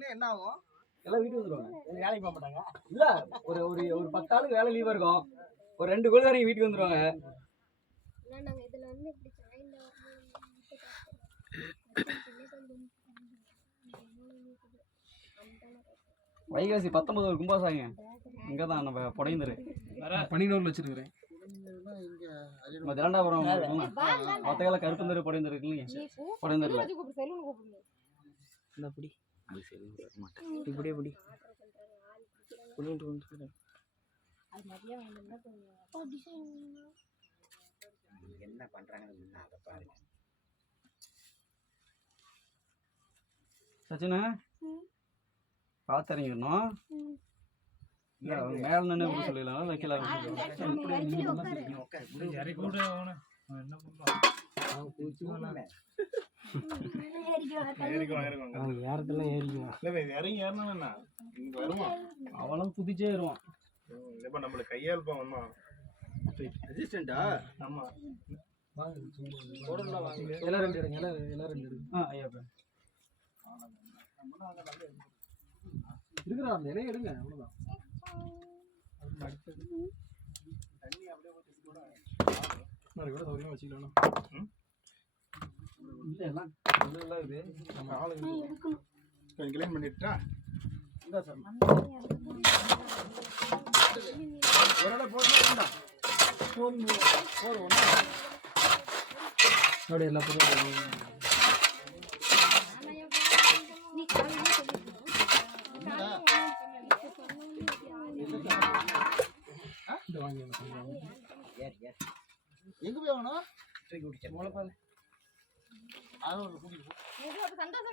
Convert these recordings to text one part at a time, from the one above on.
வந்தீங்கன்னா என்ன ஆகும்? எல்லாம் வீட்டுக்கு வந்துருவாங்க. வேலைக்கு போக மாட்டாங்க. இல்ல ஒரு ஒரு ஒரு 10 ஆளுக்கு வேலை லீவா இருக்கும். ஒரு 2 கோல்காரங்க வீட்டுக்கு வந்துருவாங்க. நாங்க இதுல வந்து இப்படி சாய்ந்த வைகாசி 19 ஒரு கும்பாசாங்க. இங்கதான் நம்ம புடைந்தரு. பனிநூல் வச்சிருக்கிறேன். நம்ம திரண்டாபுரம் மொத்தகால கருப்பந்தரு புடைந்தரு இல்லைங்க. புடைந்தருல. இந்த புடி. அது சரி வர மாட்டேன். இப்படியே புடி. புடிட்டு வந்து. அது மதியா வந்தா என்ன பண்றாங்கன்னு அத பாருங்க. சச்சினா பாத்தறீங்கணும். இல்ல மேல நின்னு எப்படி சொல்லலாம் வைக்கல. யாரை கூட அவன என்ன பண்றான்? அவன் பூச்சி வந்தானே. ஏறிக்குவாங்க. அவன் யாரதெல்லாம் ஏறிக்குவான். இல்ல இறங்கி ஏறணும்னா இங்க வருவான். அவளும் குதிச்சே ஏறுவான். இல்லப்பா நம்மள கையால்பான் வந்தான். ரெசிஸ்டன்ட்டா? ஆமா. போடலாம் வாங்க. எல்லாரும் ரெண்டு எடுங்க. எல்லாரும் ரெண்டு எடுங்க. ஐயா இருக்குடா அந்த இலைய எடுங்க அவ்வளவுதான். தண்ணி அப்படியே ஊத்தி கூட நாளைக்கு கூட சௌரியமா வச்சுக்கலாம். இல்ல எல்லாம் நல்லா இருக்குது. நம்ம ஆளுங்க கொஞ்சம் கிளீன் பண்ணிட்டா இந்த சார் ஒருட போடுறா போடு ஒண்ணா நோடி எல்லா பொருளும் எங்க போய் வாங்கணும்? தூக்கி குடிச்ச மொளப்பால ஆரோட கூட்டி போ.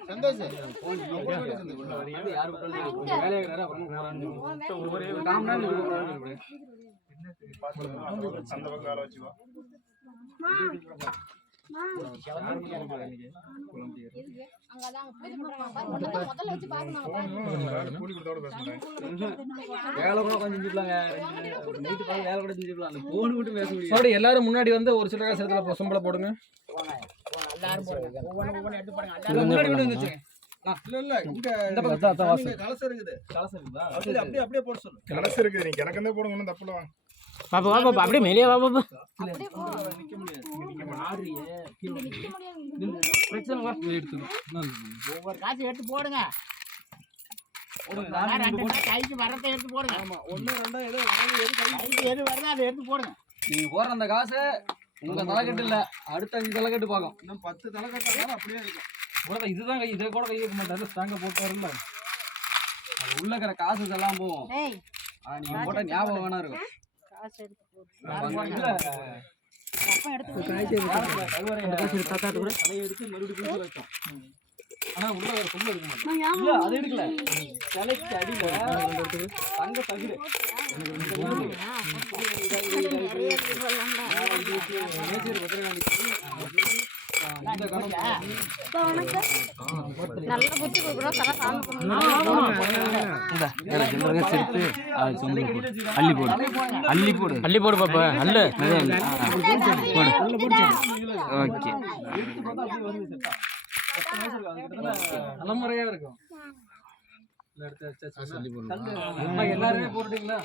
சந்தோஷ் போன் பண்ணி யார் விட்டாலும் வேலைய இருக்கற அப்புறம் போறான்னு ஒவ்வொரு காமனா போறான்னு அந்த பக்கம் ஆள வச்சுவா. கூலி கொடுத்தோட பேசுறேன். வேலை கூட கொஞ்சம் செஞ்சுக்கலாங்க. நைட் பால் வேலை கூட செஞ்சுக்கலாம். அந்த போன் மட்டும் பேச முடியாது. சாரி எல்லாரும் முன்னாடி வந்து ஒரு சில காசத்துல சம்பளம் போடுங்க. எல்லாரும் போடுங்க. ஒவ்வொரு எடுத்து போடுங்க. முன்னாடி கொண்டு வந்துச்சு. இல்ல இங்க இந்த பக்கம் வாசல் கலசம் இருக்குது. கலசம் இருக்குதா? அப்படியே போட சொல்லு. கலசம் இருக்குது. நீ கிழக்கந்தே போடுங்க. ஒண்ணும் தப்புல வாங்க. பாப்பா பாப்பா அப்படியே மேலே வா பாப்பா. அப்படியே போ. நிக்க முடியாது. நிக்க ஆறியே கீழ நிக்க முடியாது. பிரச்சனை வா எடுத்துறோம். ஒவ்வொரு காசு எடுத்து போடுங்க. கைக்கு வரத்தை எடுத்து போடுங்க. ஆமா 1 2 ஏதோ வாங்கி கைக்கு எது வருதோ அதை எடுத்து போடுங்க. நீங்க போற அந்த காசு உங்க தலைக்கட்டு இல்ல, அடுத்த 5 தலைக்கட்டு பாக்கும். இன்னும் 10 தலைக்கட்டாலும் அப்படியே இருக்கும். கூட இதுதான் கை, இதை கூட கை வைக்க மாட்டாரு. ஸ்ட்ராங்கா போட்டு வரல. அது உள்ள இருக்கிற காசு இதெல்லாம் போகும். நீங்க போட்ட ஞாபகம் வேணா இருக்கும். காசு எடுத்து போடு. அப்ப எடுத்து அதை எடுத்து மறுபடியும் குளிச்சு வச்சோம். ஆனா உள்ள ஒரு பொண்ணு இருக்க மாட்டேன். இல்ல அது எடுக்கல. தலைக்கு அடியில தங்க தகுடு. நல்ல புத்தி கொடுக்குறோம். அள்ளி போடு பாப்பா. அல்ல ஓகே. தலைமுறையா இருக்கும். எல்லாருமே போட்டுட்டீங்களா?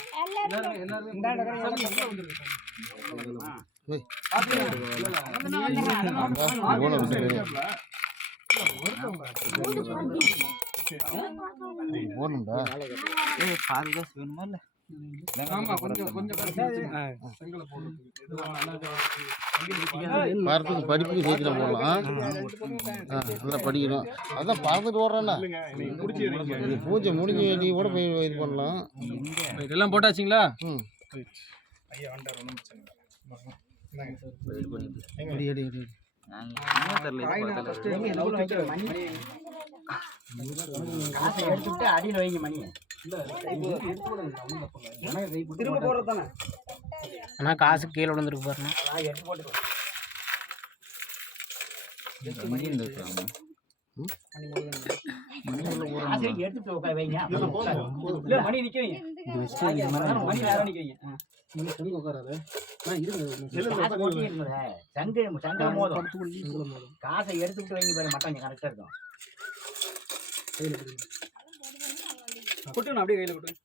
வேணுமா இல்ல? ஆமா கொஞ்சம் பாரத்துக்கு படிப்புக்கு சீக்கிரம் போடலாம். நல்லா படிக்கணும். அதான் பார்த்துட்டு ஓடுறேன்னா பூஜை முடிஞ்சு நீ கூட போய் இது பண்ணலாம். எல்லாம் போட்டாச்சுங்களா? ஐயா காசை எடுத்துட்டு அடியில் வைங்க மணி. திரும்ப போடுறது தானே. ஆனா காசு கீழே விழுந்துருக்கு பாருங்க. எடுத்து போட்டு எடுத்துட்டு வைங்க. மணி நிக்கிறீங்க. மணி வேற நிக்கிறீங்க. சங்க மோதும். காசை எடுத்துட்டு வைங்க பாருங்க. மட்டம் கரெக்டா இருக்கும். கொட்டுங்க அப்படியே கையில் கொட்டுங்க.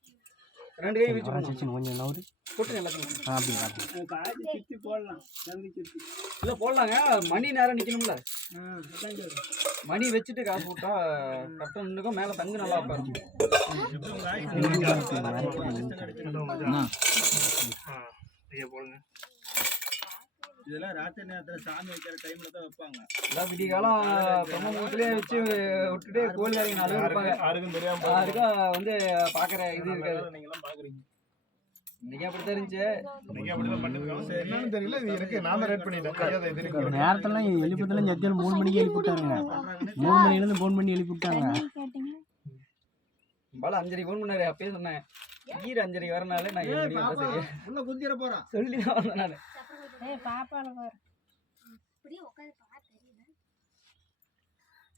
2 கை வச்சு போடணும். கொஞ்சம் நவுறு. கொட்டுங்க எல்லாத்தையும். அப்படி இல்லை போடலாங்க, மணி நேரம் நிற்கணும்ல. மணி வச்சுட்டு காசு போட்டா கரெக்டாக நின்றுக்கும், மேலே தங்கு நல்லா உட்காரும். இதெல்லாம் ராத்திரி நேரத்தில் சாமி வைக்கிற டைம்ல தான் வைப்பாங்க. எல்லாம் விடிய காலம் பிரம்ம முகத்திலே வச்சு விட்டுட்டு கோழி இறங்கி நாலு இருப்பாங்க. யாருக்கா வந்து பார்க்குற இது இருக்காது. நீங்களாம் பார்க்குறீங்க. இன்னைக்கு அப்படித்தான் இருந்துச்சு. நீங்க அப்படிதான் பண்ணிருக்கோம். என்னன்னு தெரியல, இது எனக்கு நான் தான் ரேட் பண்ணிட்டேன். நேரத்தெல்லாம் எழுப்பத்தெல்லாம் சத்தியம் 3 மணிக்கு எழுப்பி விட்டாருங்க. 3 மணிலேருந்து ஃபோன் பண்ணி எழுப்பி விட்டாங்க. பால 5:30 ஃபோன் பண்ணாரு. அப்பயே சொன்னேன் ஈர 5:30 வரனால நான் 7 மணிக்கு வந்தா சரி உள்ள குந்திர போறான் சொல்லி தான் வந்தேன் நான்.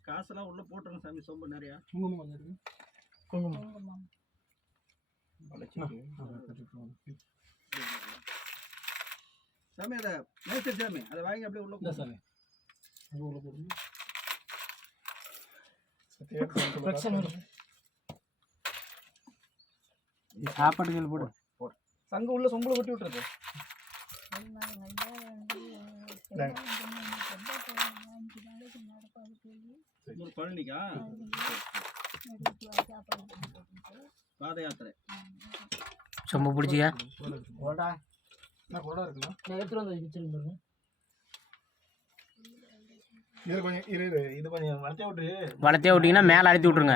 காசெல்லாம் உள்ள போட்டுருங்க சாமி. சொம்பு நிறையா சாமி. அதை மேய்ச்சல் சாமி, அதை வாங்கி அப்படியே உள்ள சாமி. சாப்பாடுகள் போடு. சங்கு உள்ள சொம்புல கொட்டி விட்டுறது. பழனிக்கா பாத யாத்திரை சொம்பு பிடிச்சிக்க. வளர்த்தே விட்டீங்கன்னா மேலே அழுத்தி விட்ருங்க.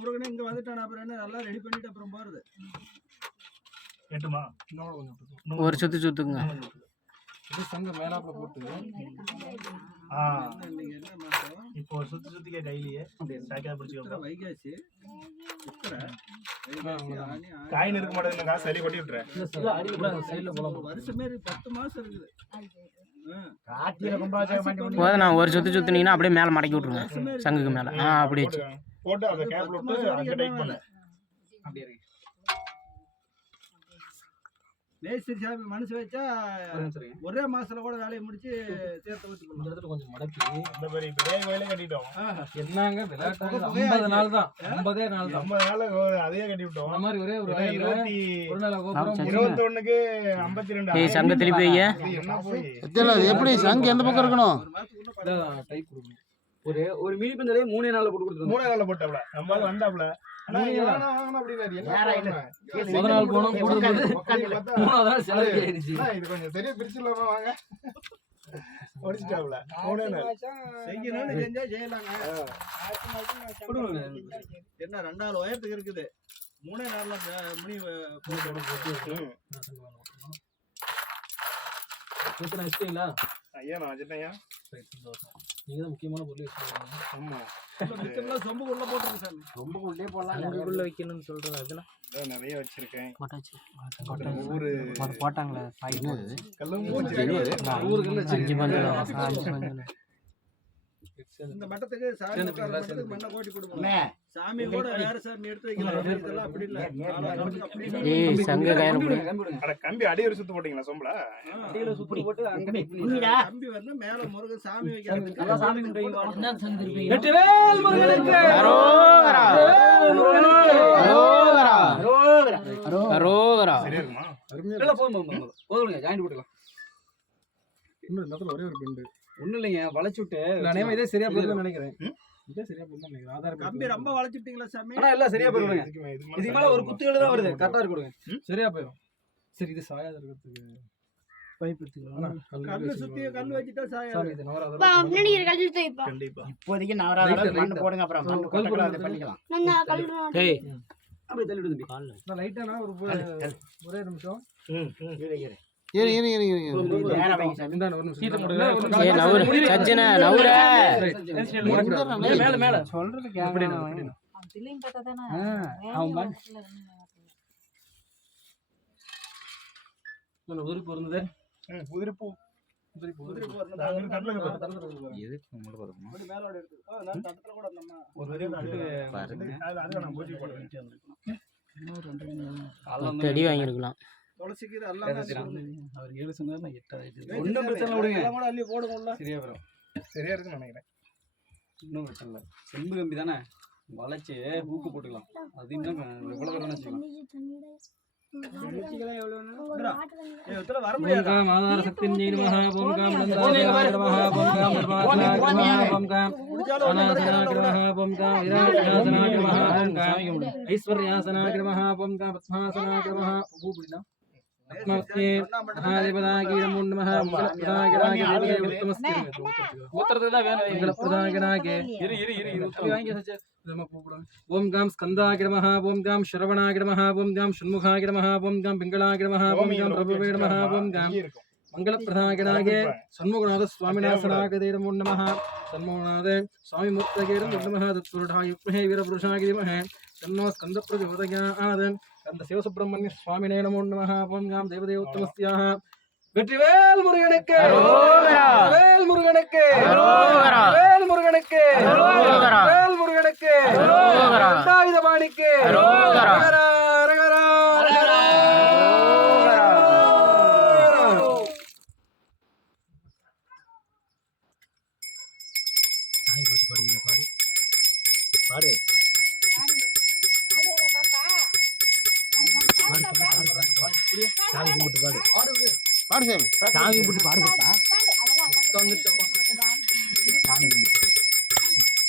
முருகனே இங்க வந்துட்டான். அப்புறம் என்ன நல்லா ரெடி பண்ணிட்டு அப்புறம் போறது. ஒரு சுத்து சுத்துக்குங்க. சங்க மேலாப்புல போட்டு இப்போ ஒரு சுத்திக்க கையிலேயே வைகாசி காயின் இருக்க மாட்டேங்குது. காசு அள்ளி கொட்டி விட்டுறேன். வருஷமே 10 மாசம் இருக்குது. போதும், நான் ஒரு சுத்து சுத்துனீங்கன்னா அப்படியே மேலே மடக்கி விட்ருங்க. சங்குக்கு மேலே அப்படி வச்சு போட்டு அந்த கேப்ல விட்டு அங்க டைப் பண்ணு. அப்படியே இருக்கு. மேஸ்திரி சாமி மனசு வச்சா ஒரே மாசத்துல கூட வேலையை முடிச்சு சேர்த்து ஊத்தி போடலாம். கொஞ்சம் மடக்கி அந்த மாதிரி பெரிய கோயிலே கட்டிட்டோம். என்னங்க 50 நாள் தான். 50 நாள் தான். 50 நாள் அதையே கட்டி விட்டோம். அந்த மாதிரி ஒரே ஒரு 21க்கு 52. ஏய் சங்க திருப்பி வைங்க. என்ன போய் எப்படி சங்கு எந்த பக்கம் இருக்கணும்? டைப் கொடுக்கணும். ஒரு மினி பந்தலே 3 நாள்ல போட்டு கொடுத்துருவோம். 3 நாள்ல போட்டாப்ல. நம்மால வந்தாப்ல. ஆனா முதல் நாள் போனோம் போடுறது. மூணாவது நாள் செலவு ஆயிடுச்சு. இது கொஞ்சம் சரியா பிரிச்சுலாமா வாங்க. ஓடிச்சிட்டாப்ல. 3 நாள் செய்யணும்னு செஞ்சா செய்யலாங்க. என்ன 2 நாள் உயரத்துக்கு இருக்குது. 3 நாள்ல முனி போட்டு எத்தனை இஷ்டங்களா? ஐயா நான் வச்சிட்டேன். நீங்க தான் முக்கியமான பொருள் வச்சிருக்கீங்க. ஆமா. சொம்பு உள்ள போட்டுருங்க சாமி. ரொம்ப உள்ளே போடலாம். சங்குக்குள்ள வைக்கணும்னு சொல்றது அதெல்லாம் நிறைய வச்சிருக்கேன். போட்டாச்சு. ஊரு போட்டாங்களே கல்லும்பூச்சி ஊருக்குள்ள 5 பந்தல். இந்த மட்டத்துக்கு சாமி மட்டத்துக்கு மண்ணை கோட்டி கொடுப்போம். சாமி கூட வேற சாமி எடுத்து வைக்கலாம். இதெல்லாம் அப்படி இல்ல. ஏய் சங்க கயன போடு. அட கம்பி அடியில சுத்து போட்டீங்களா சொம்பல? அடியில சுத்தி போட்டு அங்க கம்பி வந்து மேல முருகன் சாமி வைக்கிறதுக்கு நல்லா சாமி கும்பிடுவீங்க. என்ன சங்க திருப்பி? வெற்றிவேல் முருகனுக்கு அரோகரா. அரோகரா. அரோகரா. சரியா இருக்குமா? இல்ல போதுங்க ஜாயின் போட்டுக்கலாம். இன்னும் இந்த ஒரே ஒரு பெண்டு. ஒண்ணும் இல்லைங்க, வளைச்சு விட்டு நானே இதே சரியா போயிடும்னு நினைக்கிறேன். இதே சரியா போயிடும் நினைக்கிறேன். ஆதார் கம்பி ரொம்ப வளைச்சிட்டீங்களா சாமி? ஆனா எல்லாம் சரியா போயிடுங்க. இதுக்கு மேல ஒரு குத்துகள் தான் வருது. கரெக்டா இருக்குங்க. சரியா போயிடும். சரி இது சாயாத இருக்கிறதுக்கு பைப் எடுத்துக்கலாம். கல்லு சுத்தி கல்லு வச்சிட்டா சாயா. சாமி இது நவராதா. முன்னாடி கல்லு தூய்ப்பா. கண்டிப்பா. இப்போதைக்கு நவராதா மண்ணு போடுங்க அப்புறம் மண்ணு கல்லு அதை பண்ணிக்கலாம். நான் கல்லு ஏய் அப்படியே தள்ளி விடுங்க. கால்ல நான் லைட்டானா ஒரே நிமிஷம். இரு நேரா வைங்க சாமி. இந்த ஒரு நிமிஷம் சீட்ட போடுங்க. ஏய் நவுரு சஜ்ஜன நவுரு. மேல மேல சொல்றது கேக்குறேன். திலீம் பார்த்தா தான அவன் பாரு. நல்ல உதிரி பொருந்தது. உதிரிப்பூ வரணும். எதுக்கு நம்மள பாருங்க. அப்படி மேலோட எடுத்து. நான் தட்டத்துல கூட நம்ம ஒரு வரையும் பாருங்க. அத நான் பூஜை போடுறேன். அடி வாங்கிருக்கலாம். துளசிக்கிற எல்லாம் அவர் 7 சொன்னாரு நான் 8 ஆயிடுச்சு. ஒண்ணும் ஒண்ணும் பிரச்சனை விடுங்க. எல்லாம் கூட அள்ளி போடுங்க உள்ள. சரியா வரும். சரியா இருக்குன்னு நினைக்கிறேன். இன்னும் பிரச்சனை இல்லை. செம்பு கம்பி தானே வளைச்சு ஊக்கு போட்டுக்கலாம். அது இன்னும் எவ்வளவு வேணும்னு வச்சுக்கலாம். ஓம் காம் ஆதார சக்திம் ஜெய் நமஹ. ஓம் காம் நந்தாய நமஹ. ஓம் காம் நிர்வாணாய நமஹ. ஓம் காம் அநாசனாய நமஹ. ஓம் காம் விராஜாசனாய நமஹ. ஓம் காம் ஐஸ்வர்யாசனாய நமஹ. ஓம் காம் பத்மாசனாய நமஹ. பூபுடினா நமஸ்தே மகாதேவதாகி நமோ நமஹ. மங்களப்ரதாகராகே தேவதே உத்தமஸ்தே. மூத்திரத்துக்கு தான் வேணும். மங்களப்ரதாகராகே வாங்கி சச்ச நம்ம கூப்பிடுவோம். ஓம் காம் ஸ்கந்தாய நமஹ. ஓம் காம் ஸ்ரவணாய நமஹ. ஓம் காம் ஷண்முகாய நமஹ. ஓம் காம் பிங்களாய நமஹ. ஓம் காம் பிரபவே நமஹ. ஓம் காம் மங்களப்ரதாகராகே சண்முகநாத சுவாமிநாசனாகதே நமோ நமஹ. சண்முகநாத சுவாமி மூர்த்தகே நமோ நமஹ. தத்புருஷாய வித்மஹே வீரபுருஷாய தீமஹி தன்னோ ஸ்கந்த பிரச்சோதயாத். அந்த சிவசுப்பிரமணிய சுவாமினே நமோ நமஹ. ஓம் காம் தேவதே உத்தமஸ்தியாஹ. வெற்றிவேல் முருகனுக்கு வேல் முருகனுக்கு வேல் முருகனுக்கு வேல் முருகனுக்கு தண்டாயுதபாணிக்கு அரகரா, அரகரா, அரகரா. பாடு சாமி கும்பிட்டு பாடு. பாடு சாமி. சாமி கும்பிட்டு பாடுப்பா. சாமி கும்பிட்டு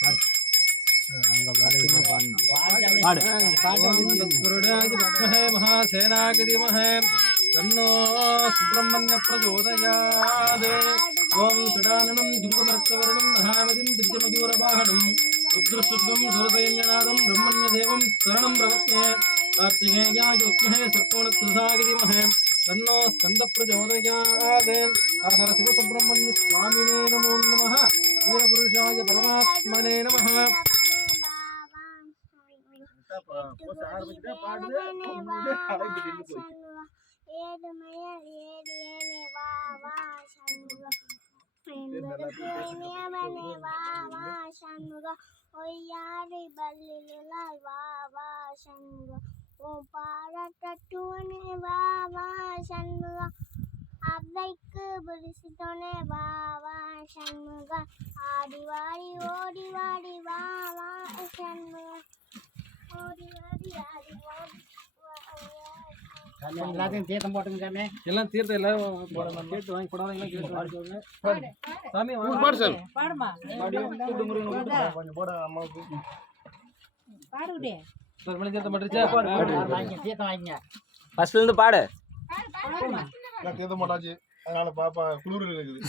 பாடு. அங்க பாடு பாடு. மகாசேனாகிதிமஹே தன்னோ சுப்பிரமணிய பிரச்சோதயாத். ஓம் சுடானனம் ஜுங்கமர்த்தவரணம் மகாமதிம் திவ்யமயூரவாகனம் ருத்ரசுத்வம் சுரசைன்யநாதம் பிரம்மண்ய தேவம் சரணம் பிரவத்யே. கார்த்திகேயாய வித்மஹே சர்ப்போணத்ரிசாகிதிமஹே தன்னோ ஸ்கந்த பிரச்சோதயாத். ஹர ஹர சிவசுப்பிரமணிய சுவாமினே நமோ நமஹ. வீரபுருஷாய பரமாத்மனே நமஹ. ஒய்யாரி பல்லிலுலாய் வா வா சண்முகா. உன் பாராட்டூனே வா வா சண்முகா. அவ்வைக்கு புரிசித்தோனே வா வா சண்முகா. ஆடி வாடி ஓடி வாடி வா வா சண்முகா. ஓடி வாடி ஆடி ஓடி எல்லாத்தையும் தீர்த்தம் போட்டுங்க சாமி. எல்லாம் தீர்த்தம் எல்லாரும் போடணும். கேட்டு வாங்கி போடாதீங்களா? கேட்டு வாங்கிக்கோங்க. சாமி பாடு சாமி. பாடுமா கொஞ்சம் போட அம்மாவுக்கு. பாடுடே. தீர்த்தம் பட்டுருச்சா? தீர்த்தம் வாங்கிங்க. ஃபர்ஸ்ட்ல இருந்து பாடு. நான் தீர்த்த மாட்டாச்சு, அதனால பாப்பா குளிர் இருக்குது.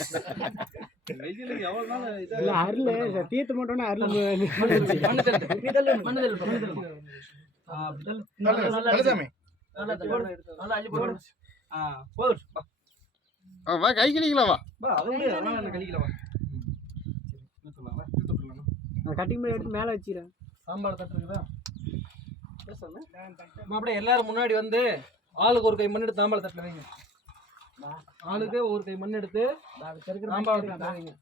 எவ்வளவு நாள் இல்ல அருள் தீர்த்தம் போட்டோன்னா அருள் சாமி வா கை கிளிக்கலாம் வா. கட்டிங் மேல எடுத்து மேல வச்சிரேன். சாம்பார் தட்டு இருக்குதா? அப்படியே எல்லாரும் முன்னாடி வந்து ஆளுக்கு ஒரு கை மண் எடுத்து தாம்பாள தட்டுல வைங்க. ஆளுக்கு ஒரு கை மண் எடுத்து தாம்பாள தட்டுல வைங்க.